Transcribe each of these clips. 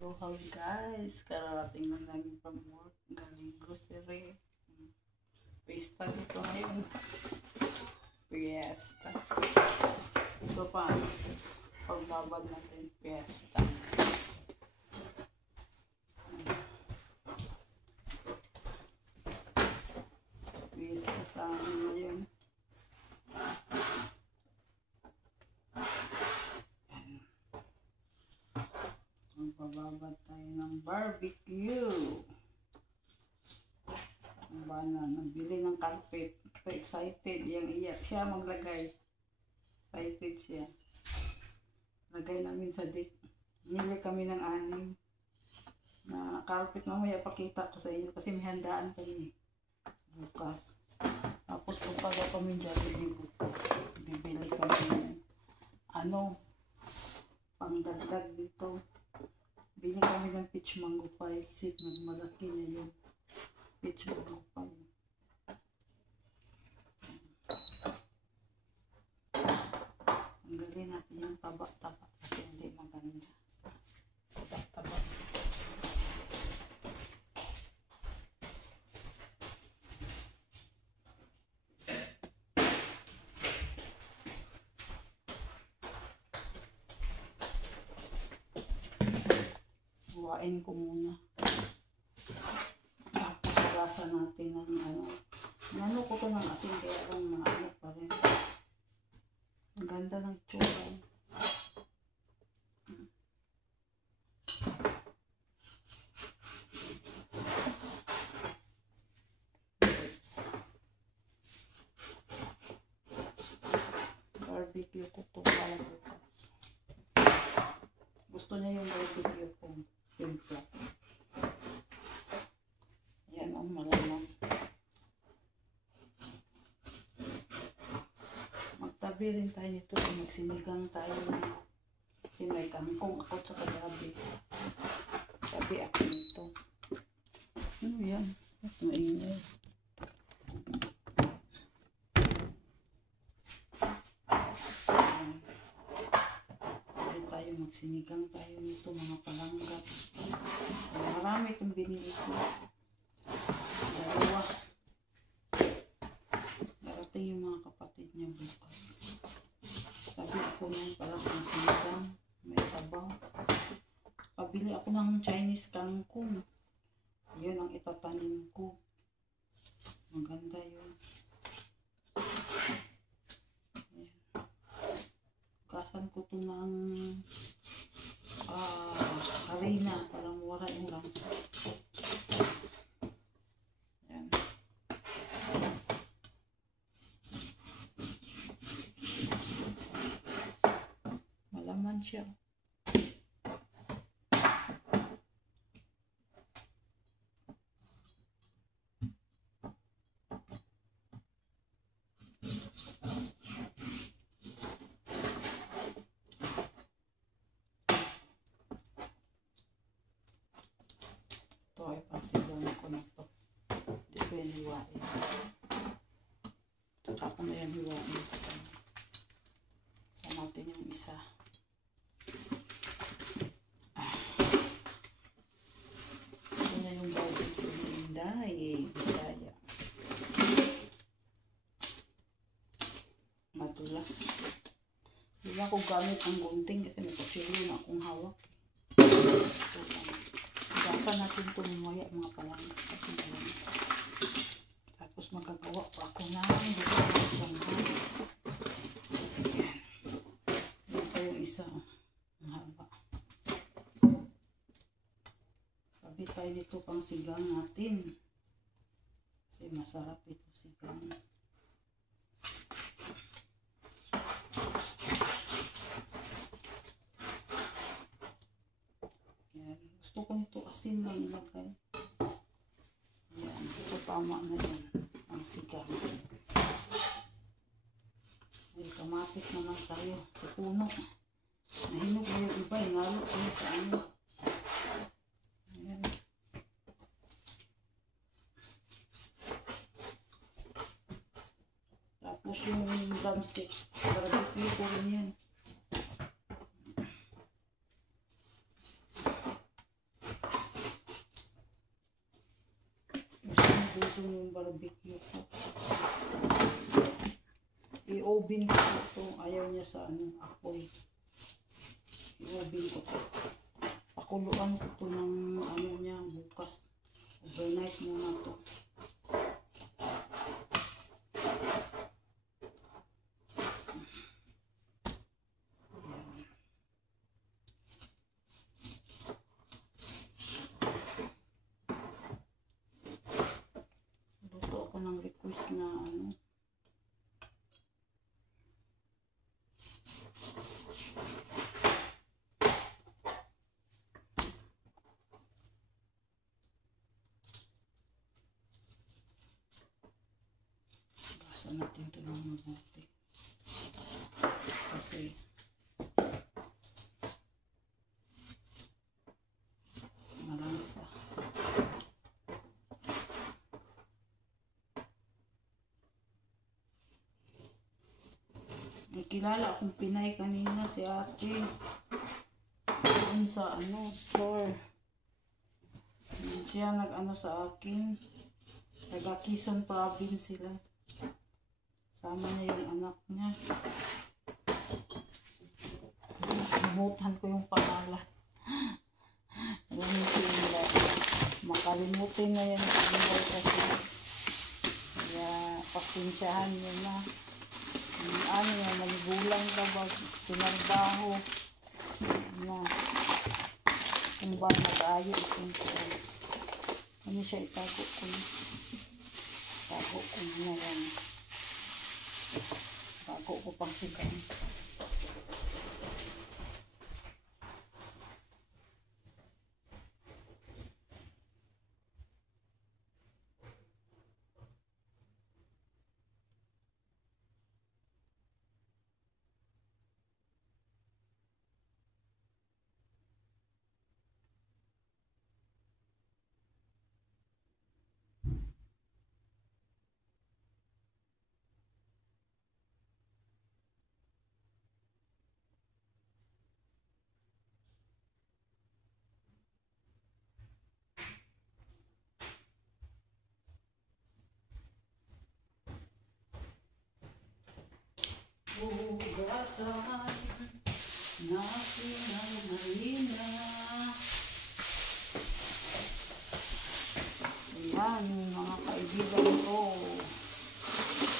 So, hi guys, kararating na namin from work, galing grocery. Fiesta dito ngayon. Fiesta. So, pagbabad natin, fiesta. Fiesta sa amin ngayon. Magbababad tayo ng barbecue. Ang bana, nagbili ng carpet. Excited, iyak siya maglagay. Excited siya. Lagay namin sa dik. Nili kami ng 6 na carpet. Mamaya pakita ko sa inyo kasi may handaan kami bukas. Tapos pupaga kami dyan, bukas. Bibili kami pangdagdag dito. Bili kami ng peach mango pie kasi malaki na yung peach mango pie. Tanggalin natin yung taba-taba kasi hindi maganda. Taba-taba. Buwain ko muna. Papakalasan natin ng Nano ko to ng asin kaya ang mga pa rin. Ang ganda ng tsura. Barbecue ko to para bukas. Gusto niya yung barbecue ko. Timpla. Yan ang malamang. Magtabi rin tayo nito. Magsinigang tayo. Kasi may kangkong ako sa kagabi. Tabi ako nito. Ano yan? At maingay. Magsinigang tayo nito mga palanggat. Marami itong binili ko. Dalawa. Darating yung mga kapatid niya bukas. Sabi ako ng palang sinigang. May sabaw. Pabili ako ng Chinese kangkong. Yun ang itatanim ko. Maganda yun. Kasan ko ito ng harina para mawala yung langsa. Yan. Malaman siya. Ito ay pangsigang ko na ito. Hindi ko yan hiwain. Saka ko na yan hiwain. Sa natin yung isa. Ito na yung barbecue ni Inday. Bisaya. Madulas. Hindi ako gamit ang gunting kasi may kutsilyo na akong hawak. Ito lang. Gasa natin ito mamaya mga palang kasi yun. Tapos magagawa pa ako na hindi ko lang yan. Yan pa yung isa. Mahaba. Sabi tayo dito pang sigang natin. Kasi masarap ito sigang. Gusto ko nito asin lang ilagay. Yan. Ito tama na yan. Ang sigang. May kamatis naman tayo sa puno. Nahinog na yung iba. Inalok ko sa ano. Ayan. Tapos yung drumstick. Barbecue ko rin yan. doon yung barbecue ko. I-oven ko ito. Ayaw niya sa ano, apoy. I-oven ko ito. Pakuluan ko ito ng ano niya bukas. Overnight muna ito. Ng request na ano basa natin ito ng mabuti kasi malansa. Kilala akong Pinay kanina si ate doon sa ano store. Siya nag-ano sa akin, taga Quezon Province sila, sama niya yung anak niya. Namutan ko yung pangalan. Sila makalimutin na yan kasi kaya pasensyahan nyo na. Ano nga, maligulang ka ba, sinarbaho na kung ba nag-ayo itong siya. Ano siya itago ko na yan. Itago ko pang sigang. Hugasan natin ang harina. Ayan, mga kaibigan ko.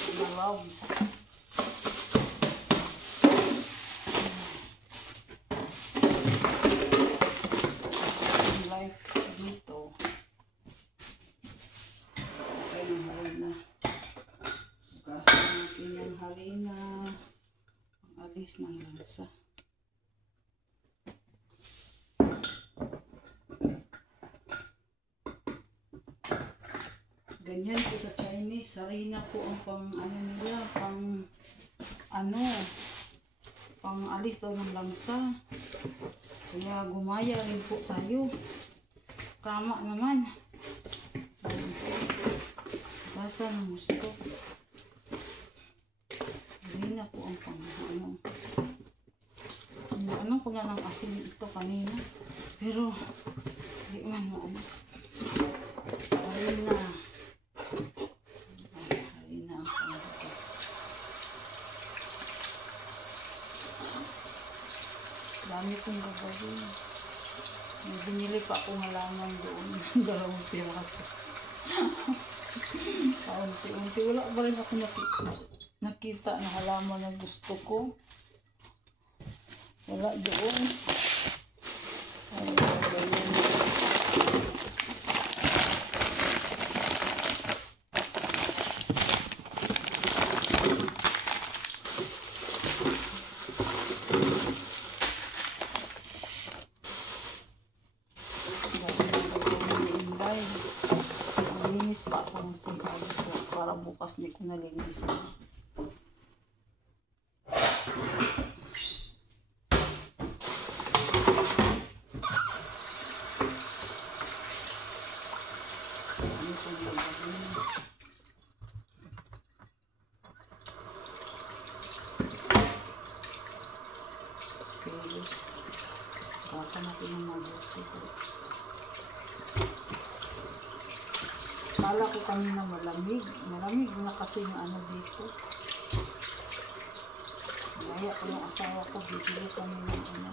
Mga loves. Life dito. Ayan ang harina. Hugasan natin ang harina. Alis ng lansa. Ganyan po sa Chinese, harina po ang pang ano nila, pang alis daw ng lansa. Kaya gumaya rin po tayo. Tama naman. Basa ng gusto. Harina po ang pang ano ko na ng asin ito kanina, pero di man maano. Harina ang pangbukas. Dami kong gagawin. May binili pa akong halaman doon. 2 piraso. Kaunti-unti. Wala ba rin ako nakita na halaman na gusto ko. Wala doon. Linis pa ako ng singay ko para bukas di ko nalinis. Basa natin yung mabuti. Akala ko kanina malamig. Malamig na kasi yung ano dito. Kaya ko yung asawa ko, bibili kami ng ano.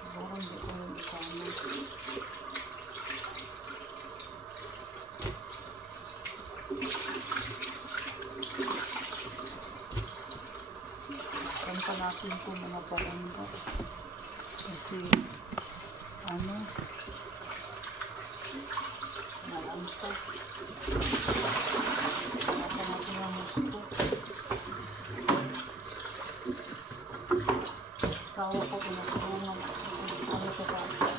Siguro hindi ko yung isama. Kanta natin ko mga barangga. Kasi, ano, malamsa. Kanta natin ang gusto. Asawa ko, pinatulungan ano sa kanta.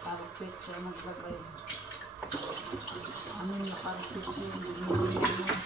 Carpet siya naglagay. Ano yung carpet siya, hindi niya.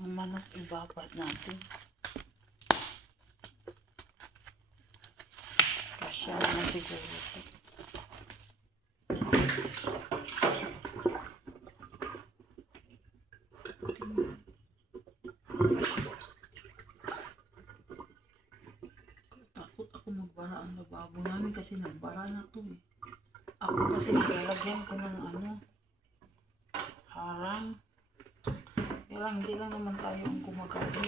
Ang manok ibabad natin. Kasya naman siguro ito. Takot ako magbara ang lababo namin kasi nagbara na to eh. Ako kasi nilalagyan ko ng ano, harang. Hindi lang naman tayo ang gumagamit.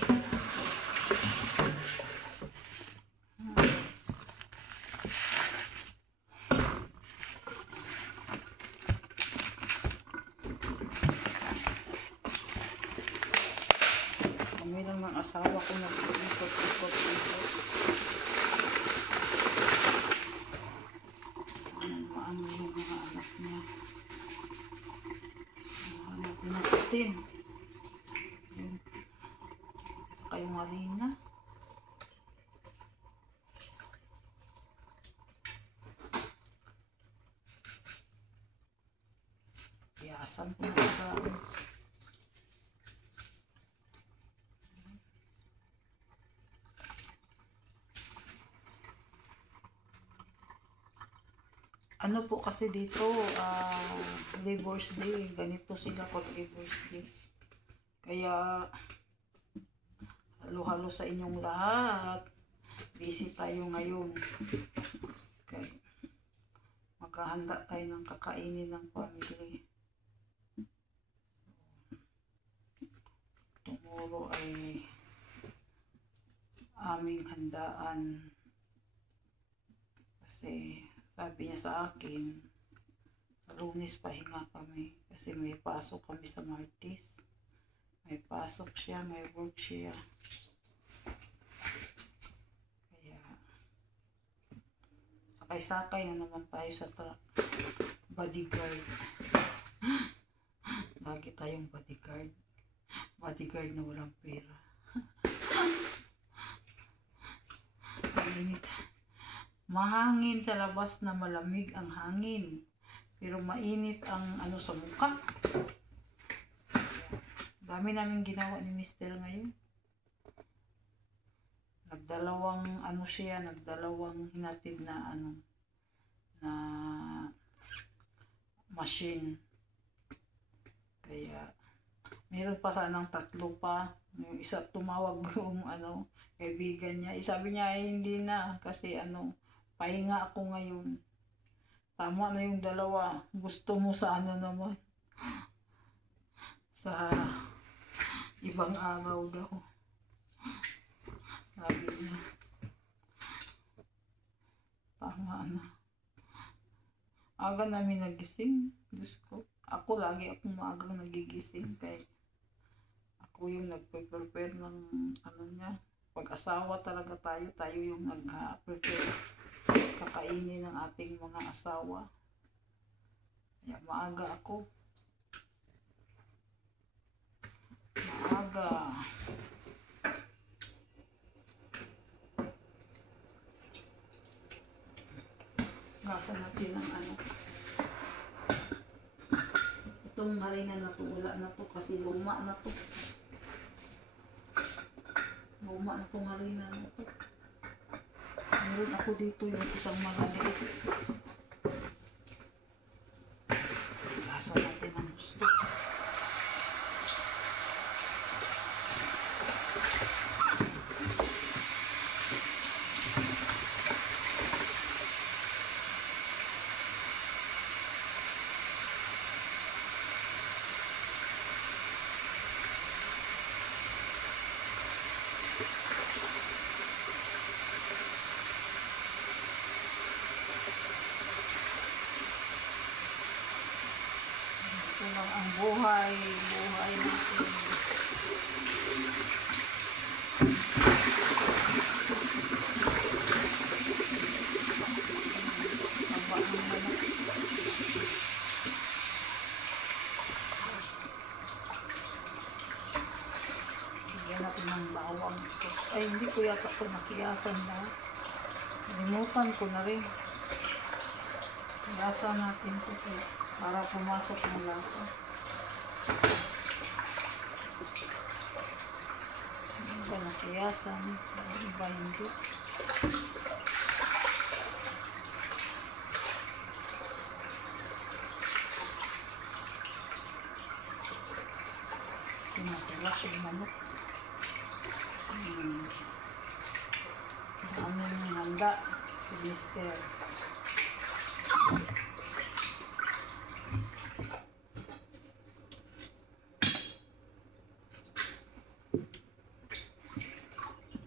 Kami lang ng asawa ko nag-ikot-ikot. Paano yung mga anak niya? Hanap niya ng asin. Kayong harina. Iyasan ko na pagkain. Ano po kasi dito, Labor's Day. Ganito sila pag Labor's Day. Kaya, halo-halo sa inyong lahat. Busy tayo ngayon. Okay. Maghahanda tayo ng kakainin ng family. Tomorrow ay aming handaan. Kasi sabi niya sa akin, sa Lunes pahinga kami. Kasi may pasok kami sa Martes. May pasok siya, may work siya. Kaya, sakay-sakay na naman tayo sa truck. Bodyguard. Lagi tayong bodyguard. Bodyguard na walang pera. Mainit. Mahangin sa labas na malamig ang hangin. Pero mainit ang ano sa mukha. Dami namin ginawa ni Mr. ngayon. Nagdalawang ano siya, nagdalawang hinatid na ano na machine. Kaya Meron pa sanang 3 pa. Yung isa tumawag yung kaibigan niya. Sabi niya ay hindi na kasi pahinga ako ngayon. Tama na yung 2. Gusto mo sa naman. Sa ibang araw daw. Sabi niya. Tama na. Aga namin nagising. Diyos ko. Ako lagi akong maagang nagigising kay ako yung nagpe-prepare ng niya. Pag-asawa talaga tayo yung nag-prepare kakainin ng ating mga asawa. Kaya maaga ako. Maaga. Gasa natin ng itong harina na to, wala na to kasi luma na to. Luma na tong harina na to. Meron ako dito yung isang malaliit. Gasa natin ang gusto. Ito lang ang buhay natin. Taba ng manok. Bigyan natin ng bawang. Ay, hindi ko yata ito nakiyasan na. Limutan ko na rin. Lasa natin ito para pumasok ng lasa. Iba nakiyasan, iba hindi. Sinatilas yung manok. Ano yung handa si Mister.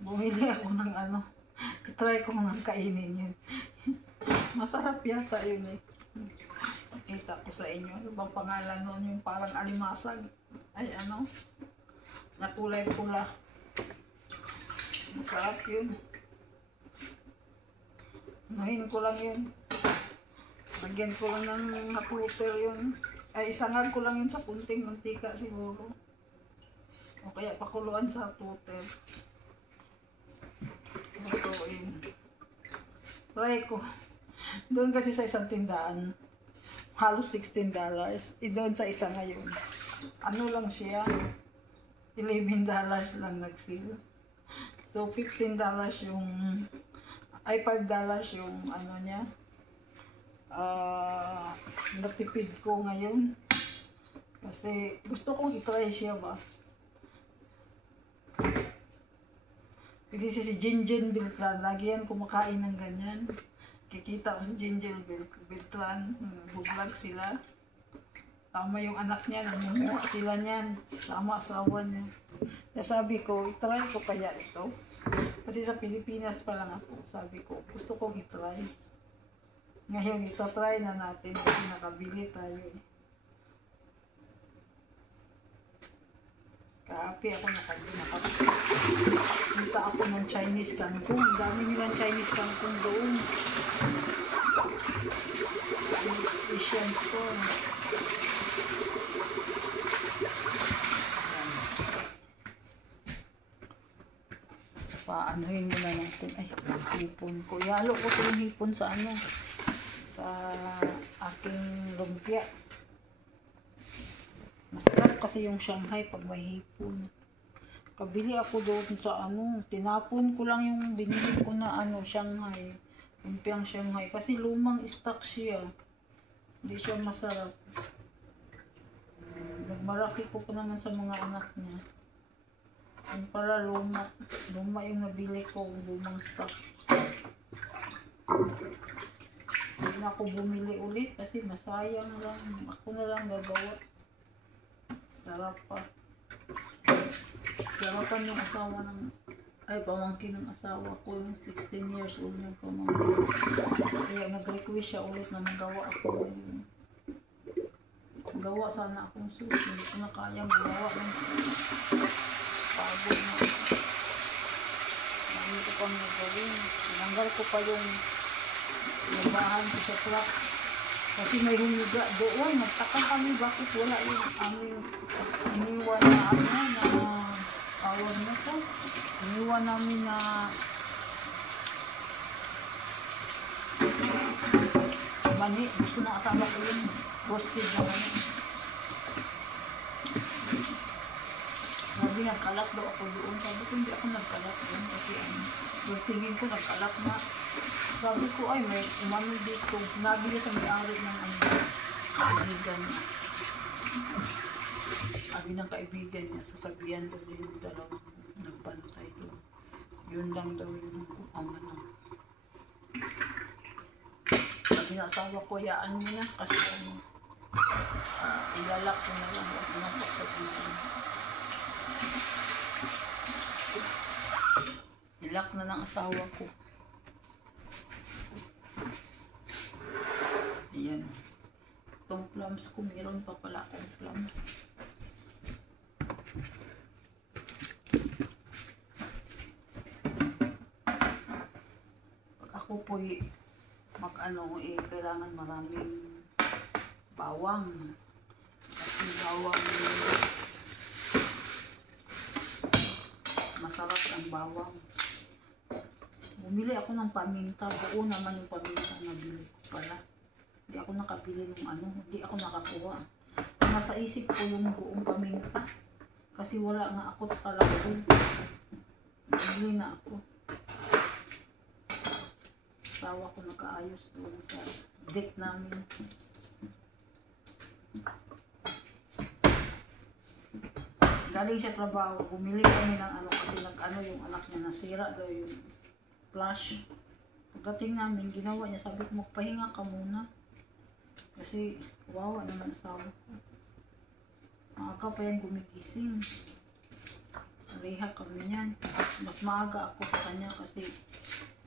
Bumili ako ng try ko nang kainin yun. Masarap yata yun eh. Kita ko sa inyo. Ano bang pangalan nun? Yung parang alimasag. Ay na kulay pula. Masarap yun. Mahin ko lang yun. Lagyan ko lang ng hot-water yun. Ay, isangag ko lang yun sa kunting mantika siguro. O kaya pakuluan sa hot-water. Lutuin. Try ko. Doon kasi sa isang tindahan, halos $16. Doon sa isa ngayon. Lang siya? $11 lang nag-sale. So, $15 yung, ay $5 yung niya. Natipid ko ngayon. Kasi gusto kong i-try siya ba. Kasi si Jinjin Beltran, lagi yan kumakain ng ganyan. Kikita ko si Jinjin Beltran, vlog sila. Tama yung anak niya, namumuha sila niyan. Tama asawa niya. Kaya sabi ko, itry ko kaya ito. Kasi sa Pilipinas pa lang ako, sabi ko, gusto kong itry. Ngayon, ito-try na natin kasi nakabili tayo eh. Kapi ako nakita ako ng Chinese kangkong. Dami nilang Chinese kangkong doon. Asian store. Paanohin mo na natin. Ay, hipon ko. Yalo ko ito yung hipon sa sa aking lumpia. Masarap kasi yung Shanghai pag may hipon. Kabili ako doon sa tinapon ko lang yung binili ko na Shanghai. Lumpiang Shanghai. Kasi lumang stock siya. Hindi siya masarap. Malaki ko pa naman sa mga anak niya. Yung pala luma yung nabili ko, lumang stock. Hindi na ako bumili ulit kasi masayang lang. Ako na lang gagawa. Sarap pa. Sarapan yung asawa ng, pamangkin ng asawa ko, yung 16 years old yung pamangkin. Kaya nag-request siya ulit na magawa ako yung gawa sana akong sushi. Hindi ko na kaya magawa ng pagod na. Hindi ko pang nagawin. Tinanggal ko pa yung nabahan ko sa truck. Kasi may humiga doon. Nagtaka kami bakit wala yung aming iniwan na awal mo ko. Iniwan namin na mani. Gusto na kasama ko yung roasted na mani. Sabi nagkalat daw ako doon. Sabi ko hindi ako nagkalat doon. Kasi yung tingin ko nagkalat na. Sabi ko ay may umano dito. Sinabi niya sa may-ari ng kaibigan niya. Sabi ng kaibigan niya, sasabihan daw din yung dalawang nagpantay doon. Yun lang daw yung umano. Sabi na asawa ko, yaan niya na kasi ilalak ko na lang at nasak sa tingin. Ilak na ng asawa ko. Ayan. Itong plums ko, meron pa pala akong plums. Pag ako po kailangan maraming bawang. Kasi bawang masarap ang bawang. Bumili ako ng paminta. Buo naman yung paminta na bili ko pala. Hindi ako nakabili ng hindi ako nakakuha. Nasa isip ko yung buong paminta. Kasi wala nga ako sa kalakon. Bumili na ako. Asawa ko nakaayos doon sa deck namin. Galing siya trabaho. Bumili kami ng kasi yung anak niya nasira daw yung flash. Pagdating namin, ginawa niya, sabi ko magpahinga ka muna. Kasi wawa naman asawa ko. Maaga pa yan gumigising. Reha kami niyan. Mas maaga ako sa kanya kasi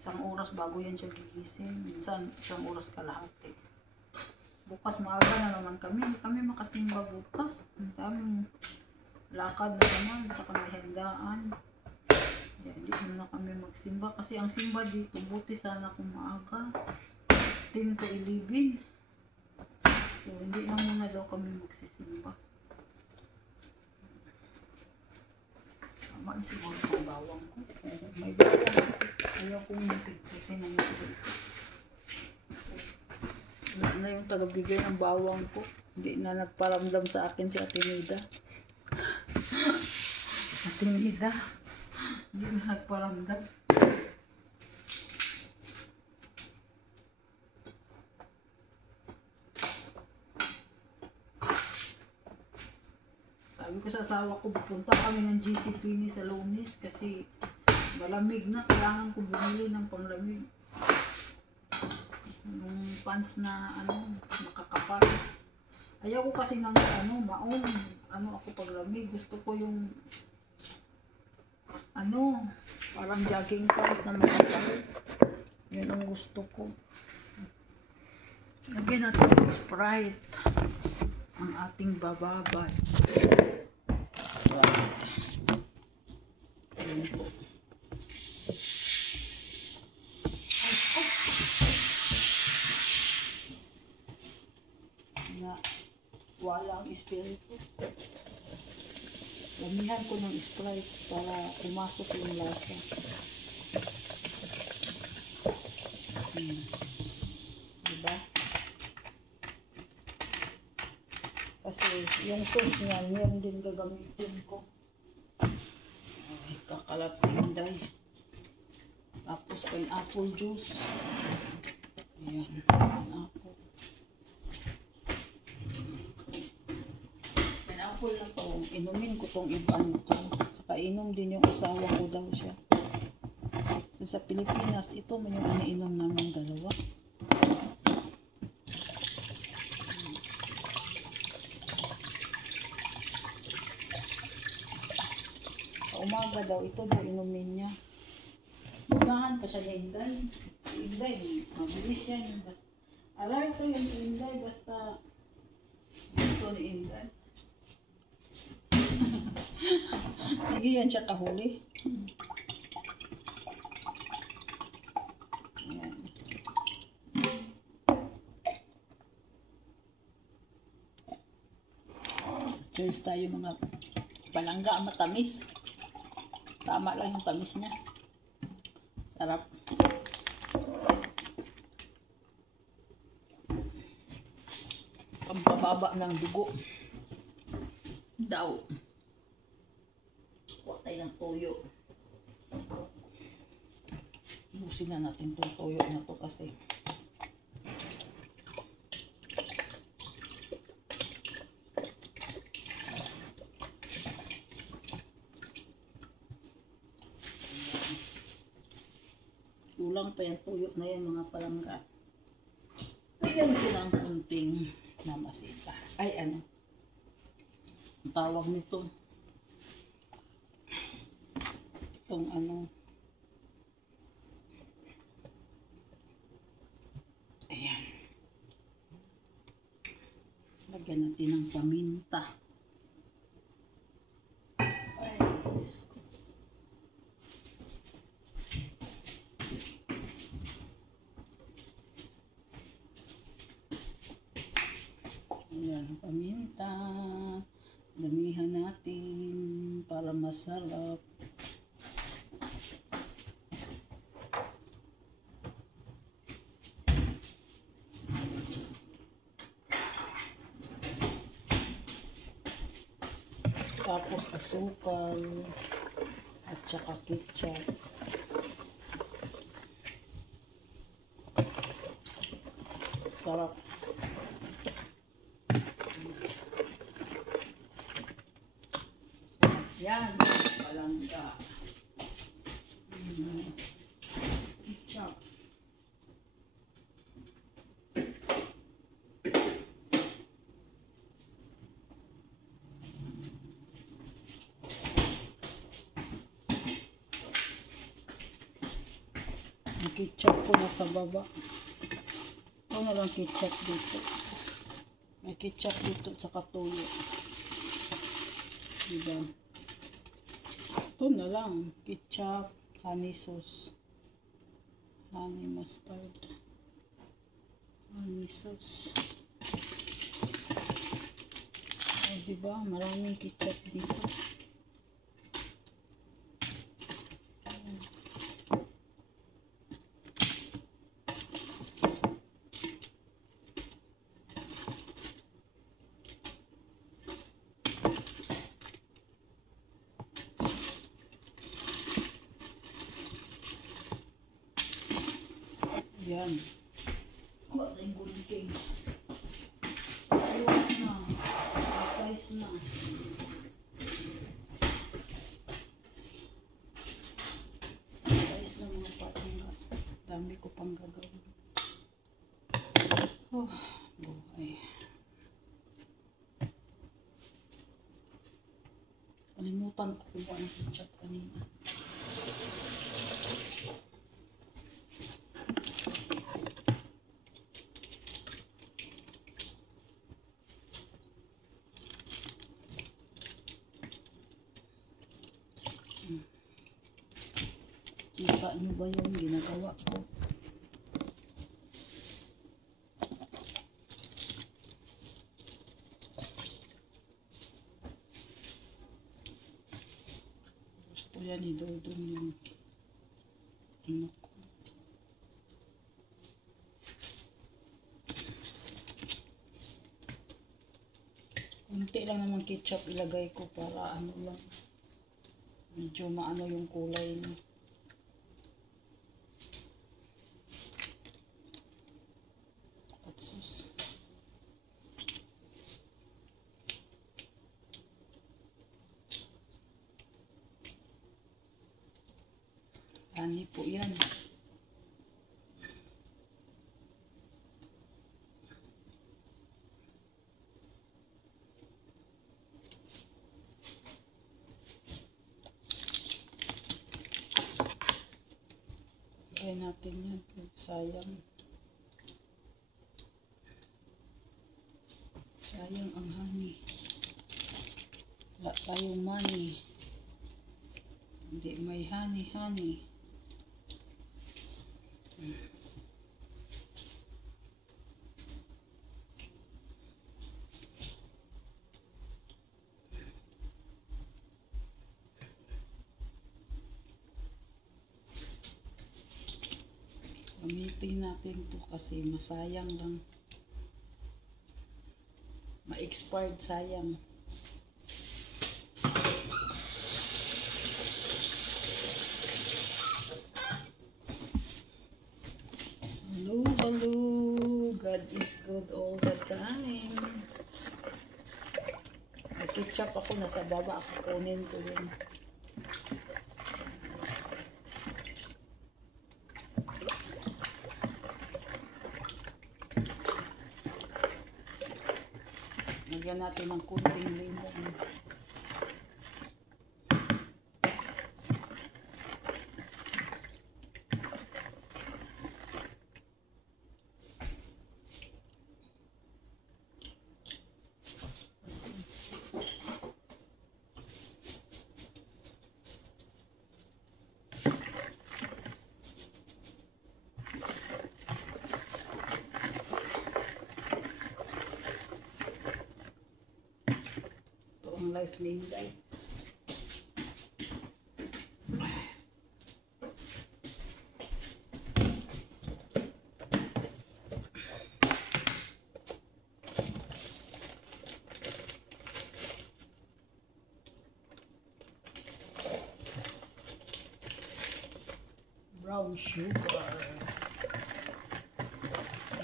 isang oras bago yan siya gigising. Minsan isang oras kalahati. Bukas maaga na naman kami. Hindi kami makasimba bukas. Ang daming lakad na naman. Saka may handaan. Kaya hindi na kami magsimba. Kasi ang simba dito, buti sana kung maaga. 10 to 11. So, hindi na muna daw kami magsisimba. Tama siguro ang bawang ko. May bawang. Ayaw kong magpigputin na yun. Wala na yung tagabigay ng bawang ko. Hindi na nagparamdam sa akin si Ate Nida. Ate Nida. Hindi na nagparamdam. Sabi ko sa asawa ko, pupunta kami ng GCP ni sa Lunes kasi malamig na. Kailangan ko bumili ng panglamig. Yung pants na makakapal. Ayaw ko kasi ng maong. Ako paglamig. Gusto ko yung parang jogging pants na makakapal. Yun ang gusto ko. Lagyan natin ng Sprite. Ang ating bababad. Sprite. Ayan po. Walang espiritu. Lamihan ko ng Sprite para pumasok yung lasa. Diba? Kasi yung sauce niyan, yan din gagamitin ko. Ay, kakalat si Inday. Tapos pineapple juice. Ayan, pineapple. sample na to. Inumin ko tong iban to. Saka inom din yung asawa ko daw siya. Sa Pilipinas, ito man yung iniinom namin dalawa. Sa umaga daw, ito daw inumin niya. Unahan pa siya ni Inday. Inday, mabilis yan. Alarto yun si Inday, basta gusto ni Inday. Hindi yan siya kahuli. Ayan. Cheers tayo mga palangga, matamis. Tama lang yung tamis niya. Sarap. Pampababa ng dugo. Daw. Kuha tayo ng toyo. Busin na natin itong toyo na to kasi kulang pa yung tuyo na yan mga palangga. Lagyan ko ng kunting namasita. Ay ano, ang tawag nito. Itong ano. Ayan. Lagyan natin ng paminta. Ay, Diyos ko. Ayan, paminta. Damihan natin para masarap. Tapos asukal at saka ketchup. Sarap. Yan, palangga. Ketchup. Ang ketchup ko nasa baba. Ito na lang ketchup dito. May ketchup dito tsaka toyo. Diba? Ito na lang. Ketchup, honey sauce. Honey mustard. Honey sauce. O, diba? Maraming ketchup dito. Yan. Kuha tayong gunting. Ayos na. Size na. Size na mga patangga. Dami ko pang gagawin. Oh, buhay. Kalimutan ko kung ano ketchup kanina. Kita nyo ba yung ginagawa ko? Gusto yan ni Dodong yung ano ko. Kunti lang naman ketchup ilagay ko para ano lang. Medyo maano yung kulay niya. Sus. Honey po yan. Kaya natin yan. Sayang. Sayang ang honey. Wala tayong money. Hindi may honey. Gamitin natin to kasi masayang lang. Ma-expired, sayang. Hello. God is good all the time. May ketchup ako, nasa baba. Kukunin ko yun. Lagyan natin ng kunting lemon. Ito ang life ni Inday. Brown sugar.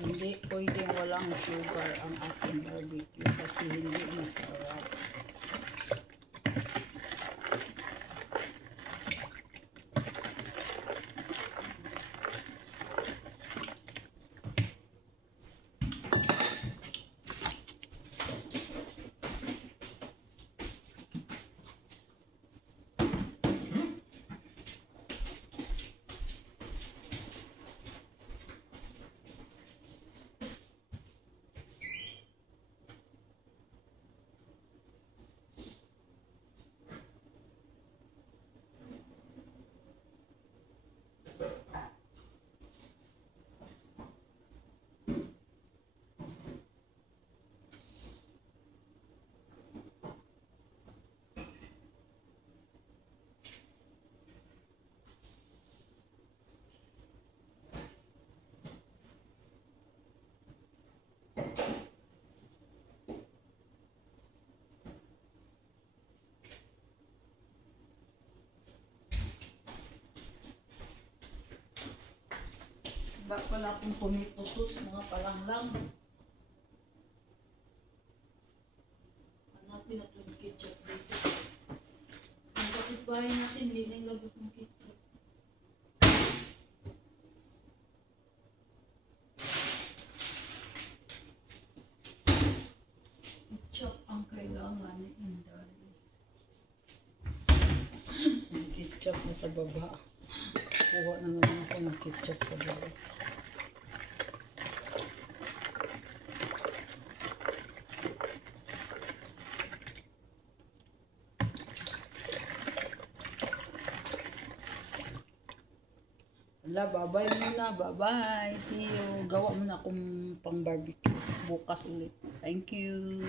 Hindi pwedeng walang sugar ang ating barbecue kasi hindi masarap. Ba't pala akong tomato sauce, mga palanglang. Hanapin na itong ketchup dito. Ang kapitbahay natin, hindi na yung labas ng ketchup. Ketchup ang kailangan ni Inday. Ang ketchup na sa baba. Kuha na naman ako ng ketchup sa baba. Bye-bye muna. Bye-bye. See you. Gawa muna akong pang barbecue. Bukas ulit. Thank you.